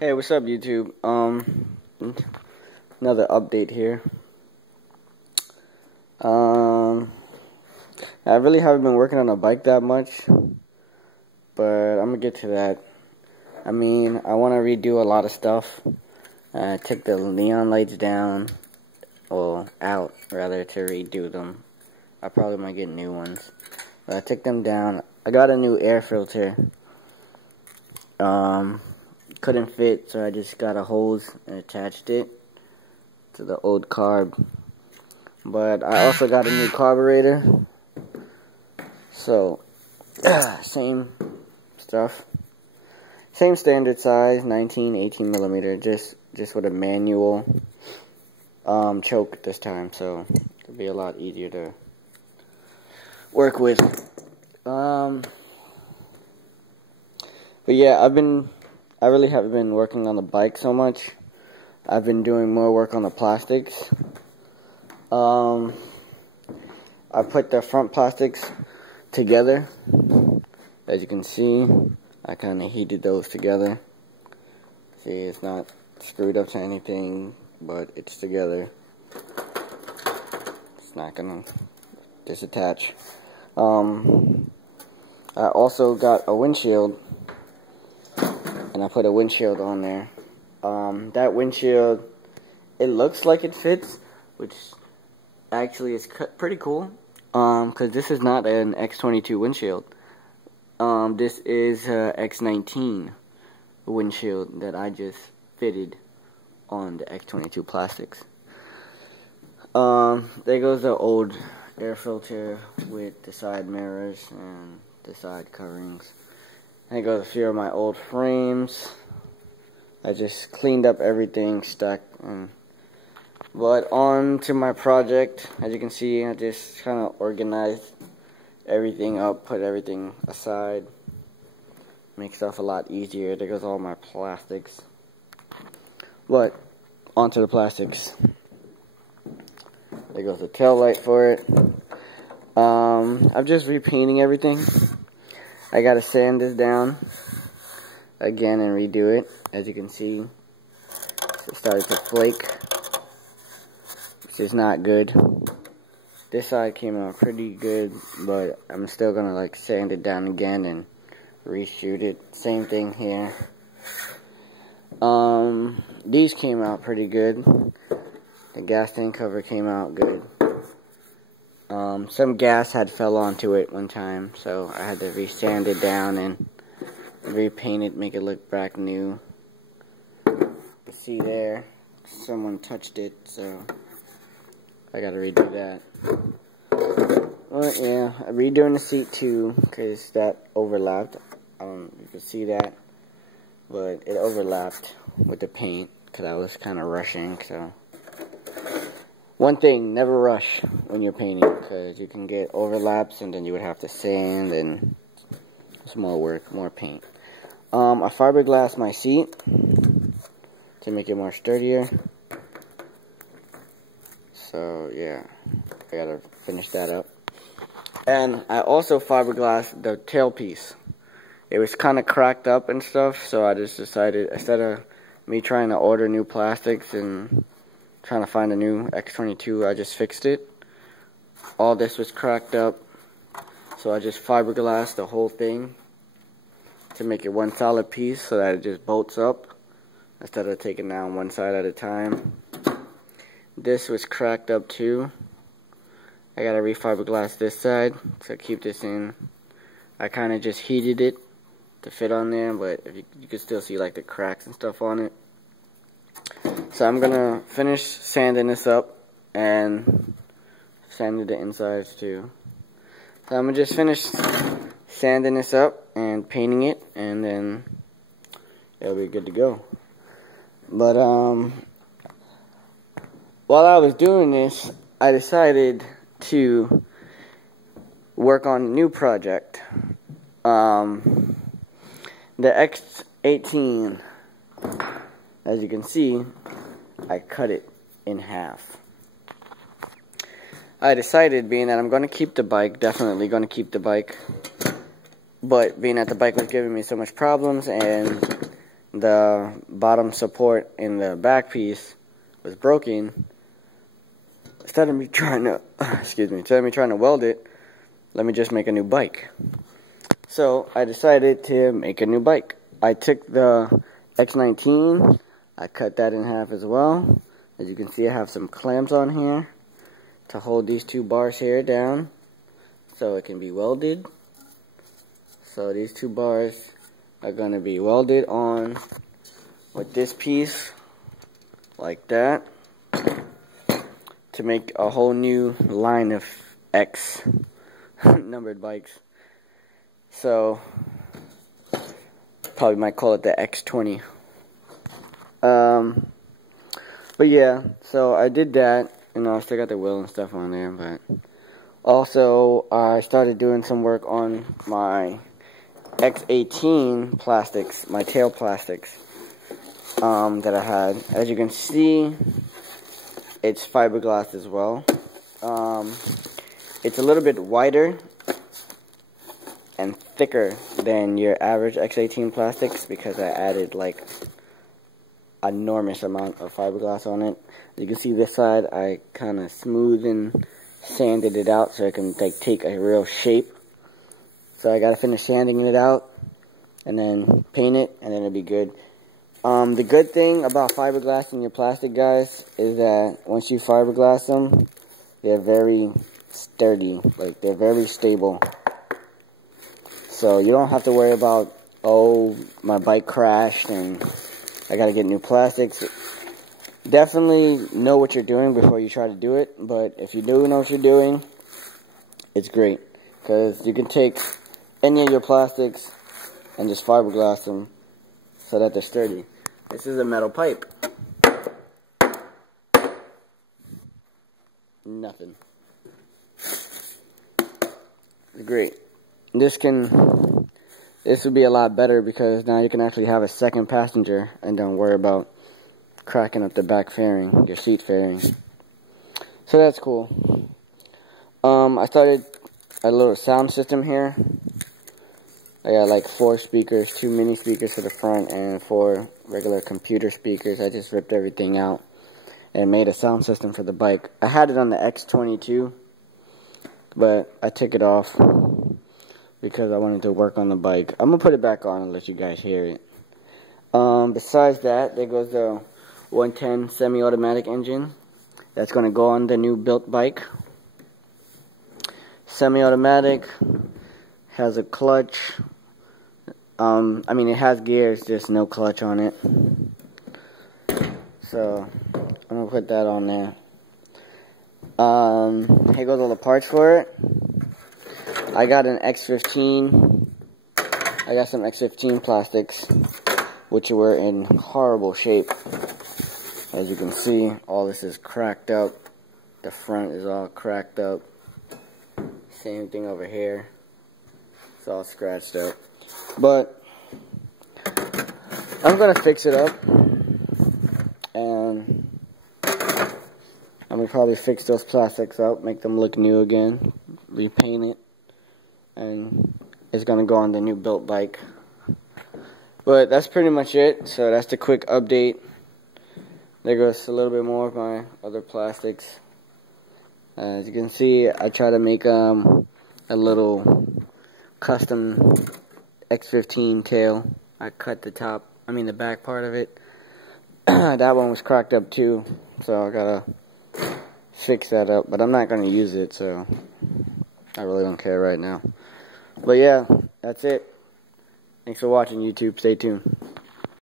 Hey, what's up, YouTube? Another update here. I really haven't been working on a bike that much, but I'm gonna get to that. I mean, I want to redo a lot of stuff. I took the neon lights down, or out, rather, to redo them. I probably might get new ones. But I took them down. I got a new air filter. Couldn't fit, so I just got a hose and attached it to the old carb. But I also got a new carburetor. So, same stuff. Same standard size, 19, 18 millimeter, just with a manual choke this time, so it'll be a lot easier to work with. But yeah, I really haven't been working on the bike so much. I've been doing more work on the plastics. I put the front plastics together. As you can see, I kind of heated those together. See, it's not screwed up to anything, but it's together. It's not gonna disattach. I also got a windshield, and I put a windshield on there. That windshield, it looks like it fits, which actually is pretty cool, because this is not an X22 windshield. This is a X19 windshield that I just fitted on the X22 plastics. There goes the old air filter with the side mirrors and the side coverings. And there goes a few of my old frames. I just cleaned up everything, but on to my project. As you can see, I just kind of organized everything up, put everything aside, make stuff a lot easier. There goes all my plastics. But onto the plastics. There goes the tail light for it. I'm just repainting everything. I gotta sand this down again and redo it. As you can see, it started to flake, which is not good. This side came out pretty good, but I'm still gonna like sand it down again and reshoot it. Same thing here. These came out pretty good. The gas tank cover came out good. Some gas had fell onto it one time, so I had to re-sand it down and repaint it, make it look brand new. You see there, someone touched it, so I gotta redo that. Well, yeah, I'm redoing the seat too, because that overlapped. You can see that, but it overlapped with the paint, because I was kind of rushing, so. One thing, never rush when you're painting, because you can get overlaps, and then you would have to sand, and it's more work, more paint. I fiberglassed my seat to make it more sturdier. So, yeah, I gotta finish that up. And I also fiberglassed the tailpiece. It was kind of cracked up and stuff, so I just decided, instead of me trying to order new plastics and trying to find a new X22, I just fixed it. All this was cracked up, so I just fiberglassed the whole thing to make it one solid piece so that it just bolts up instead of taking down one side at a time. This was cracked up too. I gotta refiberglass this side to keep this in. I kind of just heated it to fit on there, but if you can still see like the cracks and stuff on it. So I'm gonna finish sanding this up and sanding the insides too. So I'm gonna just finish sanding this up and painting it, and then it'll be good to go. But while I was doing this, I decided to work on a new project. The X18, as you can see, I cut it in half. I decided, being that I'm going to keep the bike, definitely going to keep the bike, but being that the bike was giving me so much problems and the bottom support in the back piece was broken, instead of me trying to, weld it, let me just make a new bike. So I decided to make a new bike. I took the X19, I cut that in half as well. As you can see, I have some clamps on here to hold these two bars here down so it can be welded. So these two bars are going to be welded on with this piece like that to make a whole new line of X numbered bikes. So probably might call it the X20. But yeah, so I did that. You know, I still got the wheel and stuff on there, but also I started doing some work on my X18 plastics, my tail plastics that I had. As you can see, it's fiberglass as well. It's a little bit wider and thicker than your average X18 plastics because I added like an enormous amount of fiberglass on it. You can see this side, I kind of smoothed and sanded it out so it can like take a real shape. So I gotta finish sanding it out and then paint it, and then it'll be good. The good thing about fiberglassing your plastic, guys, is that once you fiberglass them, they're very sturdy, like they're very stable. So you don't have to worry about, oh, my bike crashed and I gotta get new plastics. Definitely know what you're doing before you try to do it, but if you do know what you're doing, it's great, because you can take any of your plastics and just fiberglass them so that they're sturdy. This is a metal pipe. Nothing. It's great. This would be a lot better because now you can actually have a second passenger and don't worry about cracking up the back fairing, your seat fairing. So that's cool. I started a little sound system here. I got like 4 speakers, 2 mini speakers for the front and 4 regular computer speakers. I just ripped everything out and made a sound system for the bike. I had it on the X22, but I took it off because I wanted to work on the bike. I'm going to put it back on and let you guys hear it. Besides that, there goes the 110 semi-automatic engine. That's going to go on the new built bike. Semi-automatic, has a clutch. I mean, it has gears, just no clutch on it. So, I'm going to put that on there. Here goes all the parts for it. I got an X15. I got some X15 plastics, which were in horrible shape. As you can see, all this is cracked up. The front is all cracked up. Same thing over here. It's all scratched up. But I'm gonna fix it up, and I'm gonna probably fix those plastics up, make them look new again, repaint it, and it's gonna go on the new built bike. But that's pretty much it. So that's the quick update. There goes a little bit more of my other plastics. As you can see, I try to make a little custom X15 tail. I cut the back part of it. That one was cracked up too, so I gotta fix that up. But I'm not gonna use it, so I really don't care right now. But yeah, that's it. Thanks for watching, YouTube. Stay tuned.